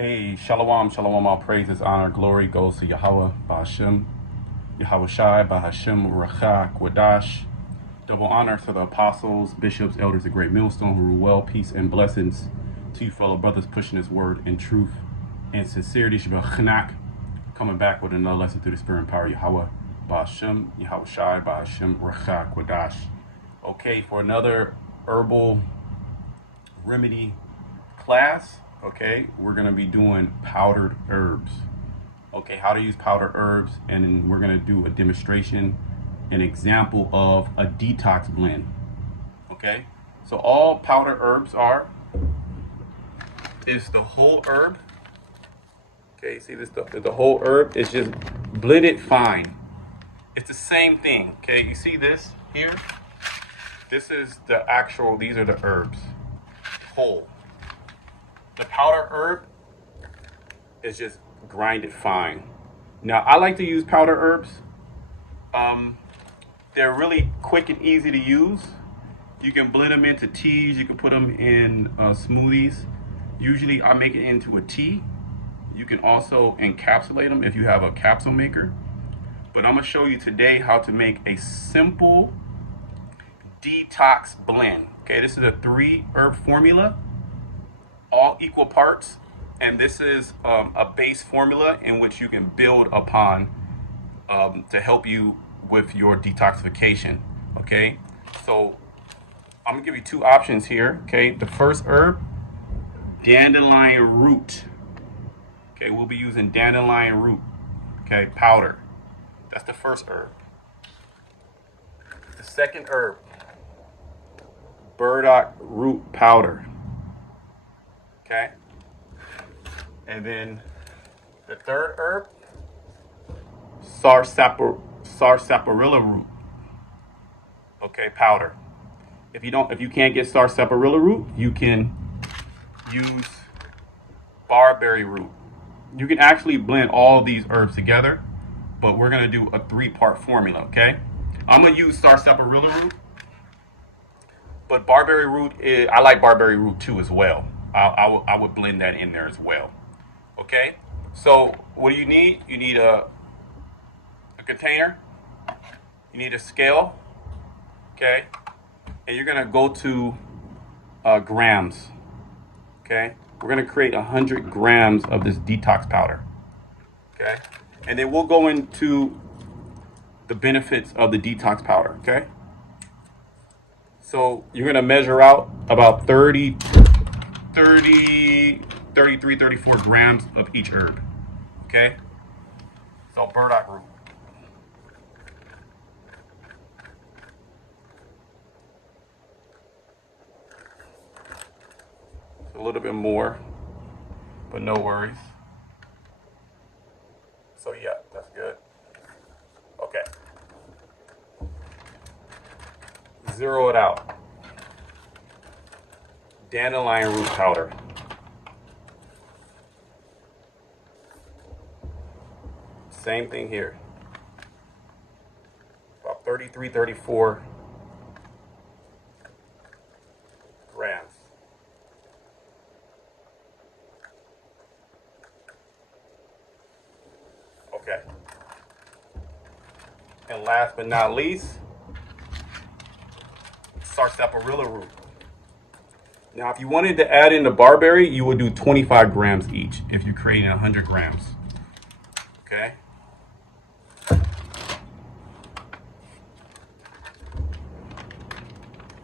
Hey, shalom, shalom, all praises, honor, glory goes to Yahweh, Ba'ashem, Yahweh Shai, Ba'ashem, Rachak, Wadash. Double honor to the apostles, bishops, elders, the great millstone who rule well, peace and blessings to you fellow brothers pushing this word in truth and sincerity. Shabbat Chanak, coming back with another lesson through the spirit and power of Yahweh, Ba'ashem, Yahweh Shai, Ba'ashem, Rachak, Wadash. Okay, for another herbal remedy class. Okay, we're going to be doing powdered herbs. Okay, how to use powdered herbs, and then we're going to do a demonstration, an example of a detox blend. Okay, so all powdered herbs is the whole herb. Okay, see this, the whole herb is just blended fine. It's the same thing. Okay, you see this here? This is the actual, these are the herbs, whole. The powder herb is just grinded fine. Now, I like to use powder herbs. They're really quick and easy to use. You can blend them into teas. You can put them in smoothies. Usually, I make it into a tea. You can also encapsulate them if you have a capsule maker. But I'm going to show you today how to make a simple detox blend. Okay, this is a 3-herb formula, all equal parts, and this is a base formula in which you can build upon to help you with your detoxification. Okay, so I'm gonna give you 2 options here. Okay, the first herb, dandelion root. Okay, we'll be using dandelion root, okay, powder. That's the first herb. The second herb, burdock root powder. Okay, and then the third herb, sarsaparilla root. Okay, powder. If you can't get sarsaparilla root, you can use barberry root. You can actually blend all these herbs together, but we're gonna do a 3-part formula. Okay, I'm gonna use sarsaparilla root, but barberry root I like barberry root too as well. I would blend that in there as well. Okay, so what do you need? You need a container, you need a scale, okay, and you're gonna go to grams. Okay, we're gonna create 100 grams of this detox powder. Okay, and then we'll go into the benefits of the detox powder. Okay, so you're gonna measure out about 33, 34 grams of each herb. Okay, so burdock root. It's a little bit more, but no worries. So yeah, that's good. Okay, zero it out. Dandelion root powder. Same thing here. About 33, 34 grams. Okay. And last but not least, sarsaparilla root. Now, if you wanted to add in the barberry, you would do 25 grams each if you're creating 100 grams. Okay.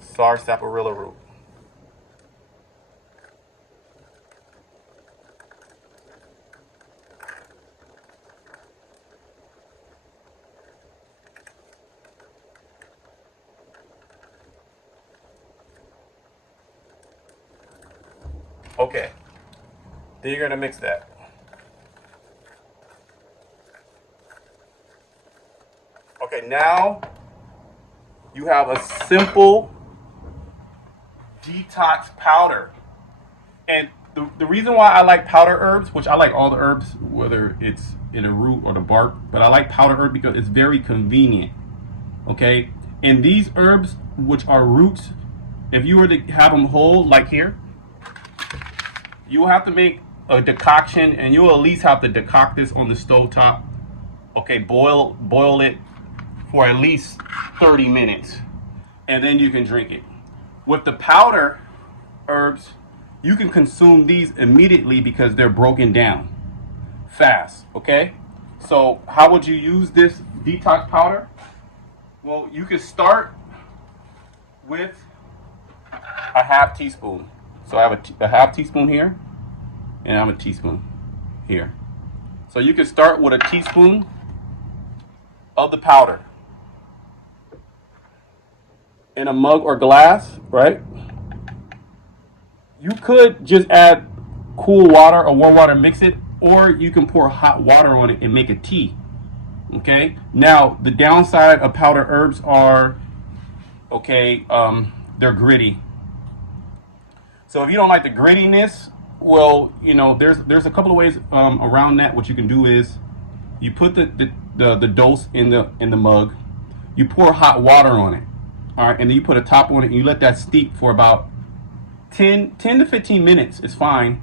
Sarsaparilla root. Okay, then you're gonna mix that. Okay, now you have a simple detox powder. And the reason why I like powder herbs, which I like all the herbs, whether it's in a root or the bark, but I like powder herb because it's very convenient. Okay, and these herbs, which are roots, if you were to have them whole, like here, you will have to make a decoction, and you'll at least have to decoct this on the stove top. Okay, boil it for at least 30 minutes, and then you can drink it. With the powder herbs, you can consume these immediately because they're broken down fast. Okay, so how would you use this detox powder? Well, you can start with a half teaspoon. So I have a half teaspoon here, and I have a teaspoon here. So you can start with a teaspoon of the powder in a mug or glass, right? You could just add cool water or warm water, mix it, or you can pour hot water on it and make a tea. Okay. Now the downside of powder herbs are, okay, they're gritty. So if you don't like the grittiness, well, you know, there's a couple of ways around that. What you can do is you put the dose in the mug, you pour hot water on it, all right, and then you put a top on it and you let that steep for about 10 to 15 minutes. It's fine.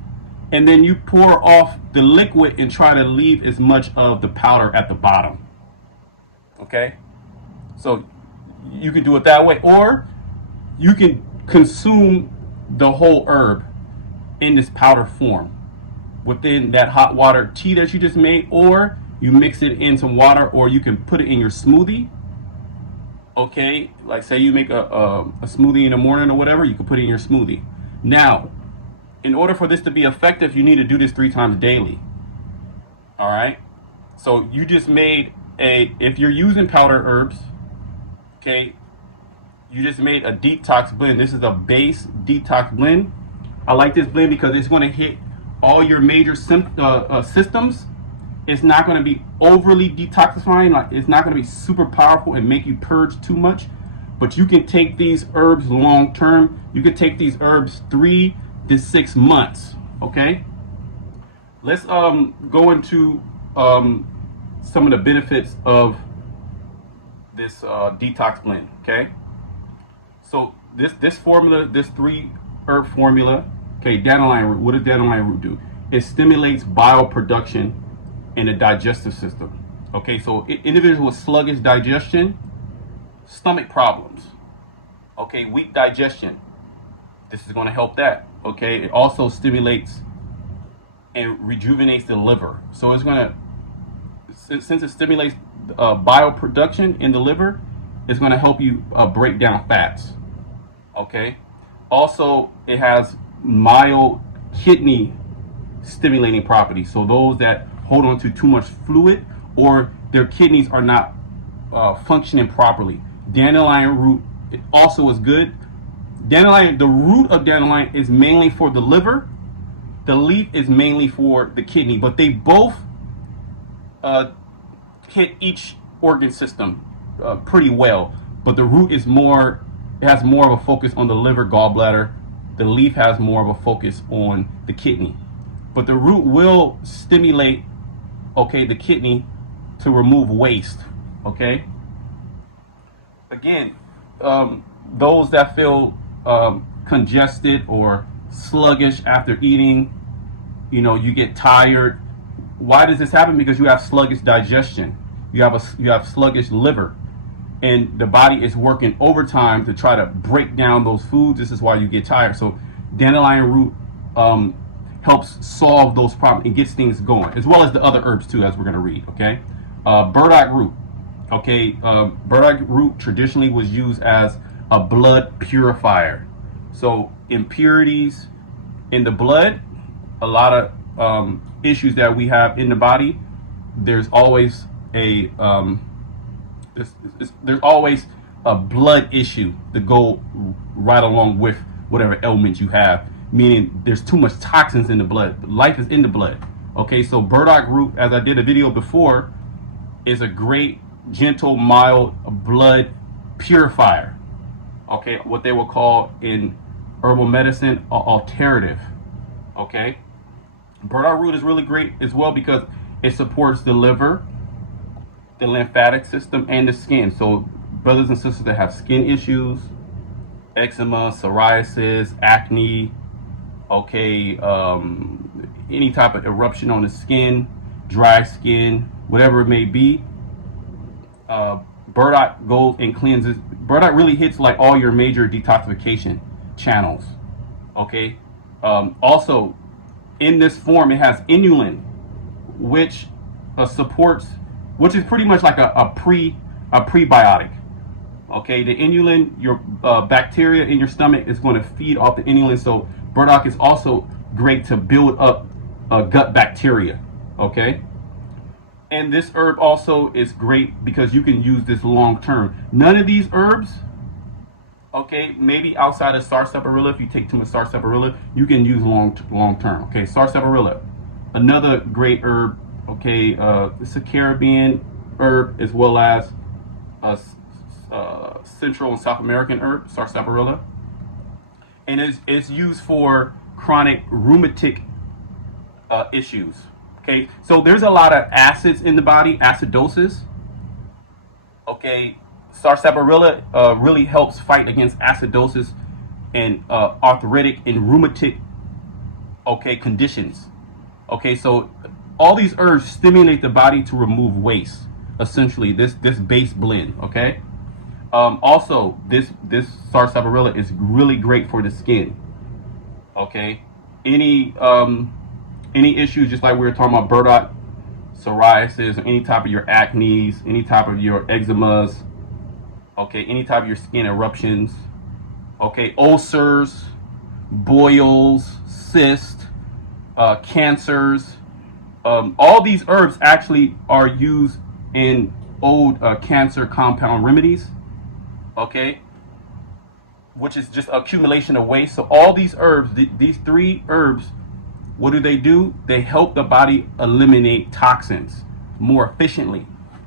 And then you pour off the liquid and try to leave as much of the powder at the bottom. Okay, so you can do it that way, or you can consume the whole herb in this powder form within that hot water tea that you just made, or you mix it in some water, or you can put it in your smoothie. Okay, like say you make a smoothie in the morning or whatever, you can put it in your smoothie. Now, in order for this to be effective, you need to do this 3 times daily. All right, so you just made if you're using powder herbs, okay, you just made a detox blend. This is a base detox blend. I like this blend because it's going to hit all your major systems. It's not going to be overly detoxifying. Like, it's not going to be super powerful and make you purge too much. But you can take these herbs long term. You can take these herbs 3 to 6 months. Okay. Let's go into some of the benefits of this detox blend. Okay. So this formula, this 3 herb formula, okay, dandelion root. What does dandelion root do? It stimulates bile production in the digestive system. Okay, so individuals with sluggish digestion, stomach problems, okay, weak digestion, this is going to help that. Okay, it also stimulates and rejuvenates the liver. So it's going to, since it stimulates bile production in the liver, it's going to help you break down fats. Okay, also it has mild kidney stimulating properties. So those that hold on to too much fluid or their kidneys are not functioning properly, dandelion root also is good. Dandelion, the root of dandelion is mainly for the liver. The leaf is mainly for the kidney, but they both hit each organ system pretty well. But the root is more, it has more of a focus on the liver, gallbladder. The leaf has more of a focus on the kidney. But the root will stimulate, okay, the kidney to remove waste. Okay. Again, those that feel congested or sluggish after eating, you know, you get tired. Why does this happen? Because you have sluggish digestion. You have sluggish liver, and the body is working overtime to try to break down those foods. This is why you get tired. So dandelion root helps solve those problems and gets things going, as well as the other herbs too, as we're going to read. Okay, burdock root. Okay, burdock root traditionally was used as a blood purifier. So impurities in the blood, a lot of issues that we have in the body, there's always a there's always a blood issue to go right along with whatever ailment you have, meaning there's too much toxins in the blood. Life is in the blood. Okay, so burdock root, as I did a video before, is a great, gentle, mild blood purifier. Okay, what they will call in herbal medicine alternative. Okay, burdock root is really great as well because it supports the liver, the lymphatic system, and the skin. So brothers and sisters that have skin issues, eczema, psoriasis, acne, okay, any type of eruption on the skin, dry skin, whatever it may be. Burdock goes and cleanses. Burdock really hits like all your major detoxification channels. Okay. Also, in this form, it has inulin, which supports, which is pretty much like a prebiotic. Okay, the inulin, your bacteria in your stomach is going to feed off the inulin. So burdock is also great to build up gut bacteria. Okay. And this herb also is great because you can use this long term. None of these herbs, okay, maybe outside of sarsaparilla, if you take too much sarsaparilla, you can use long term. Okay, sarsaparilla, another great herb. Okay, it's a Caribbean herb as well as Central and South American herb, sarsaparilla, and it's used for chronic rheumatic issues. Okay, so there's a lot of acids in the body, acidosis. Okay, sarsaparilla really helps fight against acidosis and arthritic and rheumatic, okay, conditions. Okay, so all these herbs stimulate the body to remove waste. Essentially, this base blend. Okay. Also, this sarsaparilla is really great for the skin. Okay, any issues, just like we were talking about burdock, psoriasis, or any type of your acne, any type of your eczemas, okay, any type of your skin eruptions, okay, ulcers, boils, cysts, cancers. All these herbs actually are used in old cancer compound remedies, okay, which is just accumulation of waste. So all these herbs, these three herbs, what do? They help the body eliminate toxins more efficiently.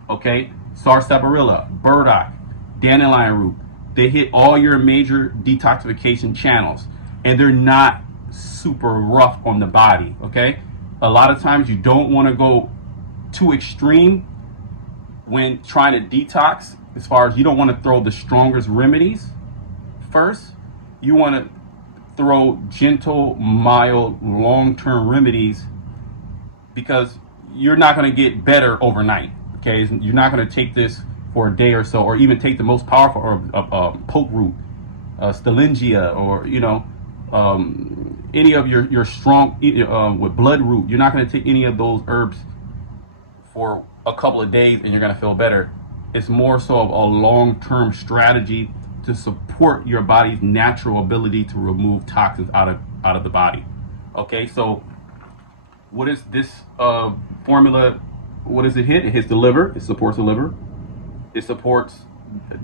Okay, sarsaparilla, burdock, dandelion root, they hit all your major detoxification channels, and they're not super rough on the body. Okay, a lot of times you don't want to go too extreme when trying to detox, as far as you don't want to throw the strongest remedies first. You want to throw gentle, mild, long-term remedies, because you're not going to get better overnight. Okay, you're not going to take this for a day or so, or even take the most powerful herb, poke root, stillingia, or any of your strong with blood root. You're not going to take any of those herbs for a couple of days and you're going to feel better. It's more so of a long-term strategy to support your body's natural ability to remove toxins out of the body. Okay, so what is this formula? What does it hit? It hits the liver. It supports the liver. It supports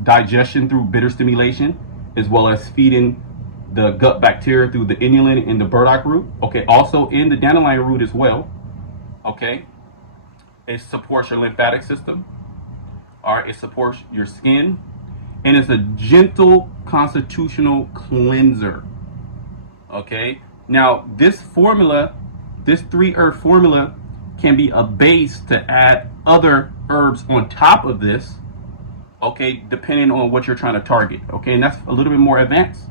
digestion through bitter stimulation, as well as feeding the gut bacteria through the inulin in the burdock root. Okay, also in the dandelion root as well. Okay, it supports your lymphatic system. All right, it supports your skin, and it's a gentle constitutional cleanser. Okay, now this formula, this 3-herb formula, can be a base to add other herbs on top of this. Okay, depending on what you're trying to target. Okay, and that's a little bit more advanced,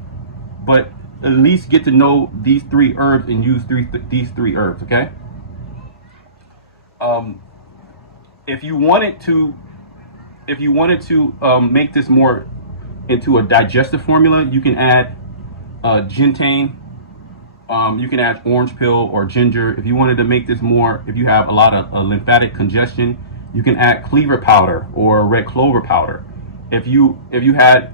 but at least get to know these 3 herbs and use these three herbs. Okay. If you wanted to make this more into a digestive formula, you can add gentian. You can add orange peel or ginger. If you wanted to make this more, if you have a lot of lymphatic congestion, you can add cleaver powder or red clover powder. If you had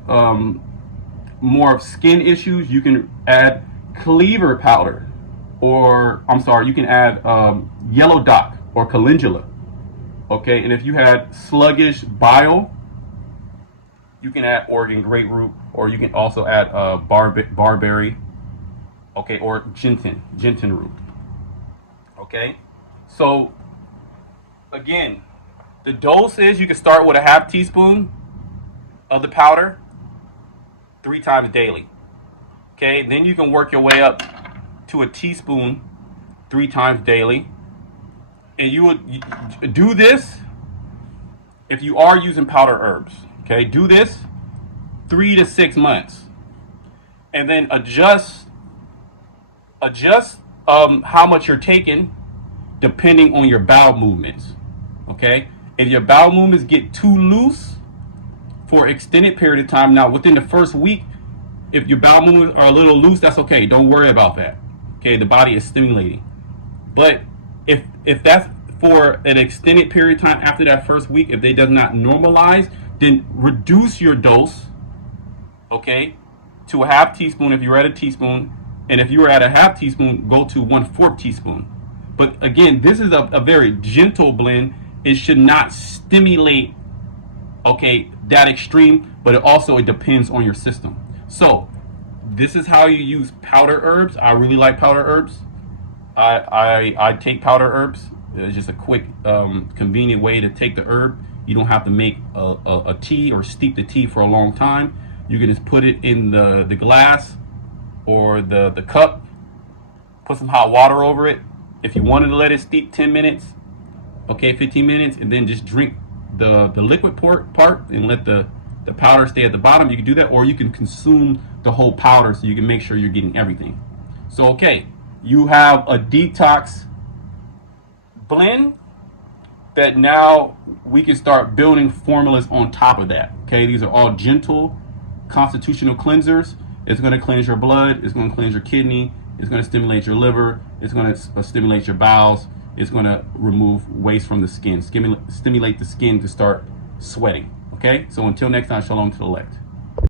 more of skin issues, you can add cleaver powder, or you can add yellow dock or calendula. Okay, and if you had sluggish bile, you can add Oregon grapefruit, or you can also add barberry, okay, or gentian root. Okay, so again, the dose is, you can start with a half teaspoon of the powder 3 times daily. Okay, then you can work your way up to a teaspoon 3 times daily. And you would do this if you are using powder herbs. Okay, do this 3 to 6 months, and then adjust how much you're taking depending on your bowel movements. Okay, if your bowel movements get too loose for extended period of time, now within the first week, if your bowel movements are a little loose, that's okay. Don't worry about that. Okay, the body is stimulating. But if that's for an extended period of time after that first week, if they does not normalize, then reduce your dose, okay, to a half teaspoon if you're at a teaspoon, and if you were at a half teaspoon, go to 1/4 teaspoon. But again, this is a very gentle blend. It should not stimulate, okay, that extreme, but it depends on your system. So this is how you use powder herbs. I really like powder herbs. I take powder herbs. It's just a quick, convenient way to take the herb. You don't have to make a tea or steep the tea for a long time. You can just put it in the glass or the cup, put some hot water over it. If you wanted to let it steep 10 minutes, okay, 15 minutes, and then just drink the liquid part and let the powder stay at the bottom, you can do that, or you can consume the whole powder so you can make sure you're getting everything. So, okay, you have a detox blend that now we can start building formulas on top of that. Okay, these are all gentle constitutional cleansers. It's going to cleanse your blood, it's going to cleanse your kidney, it's going to stimulate your liver, it's going to stimulate your bowels, it's going to remove waste from the skin, stimulate the skin to start sweating. Okay, so until next time, shalom to the elect.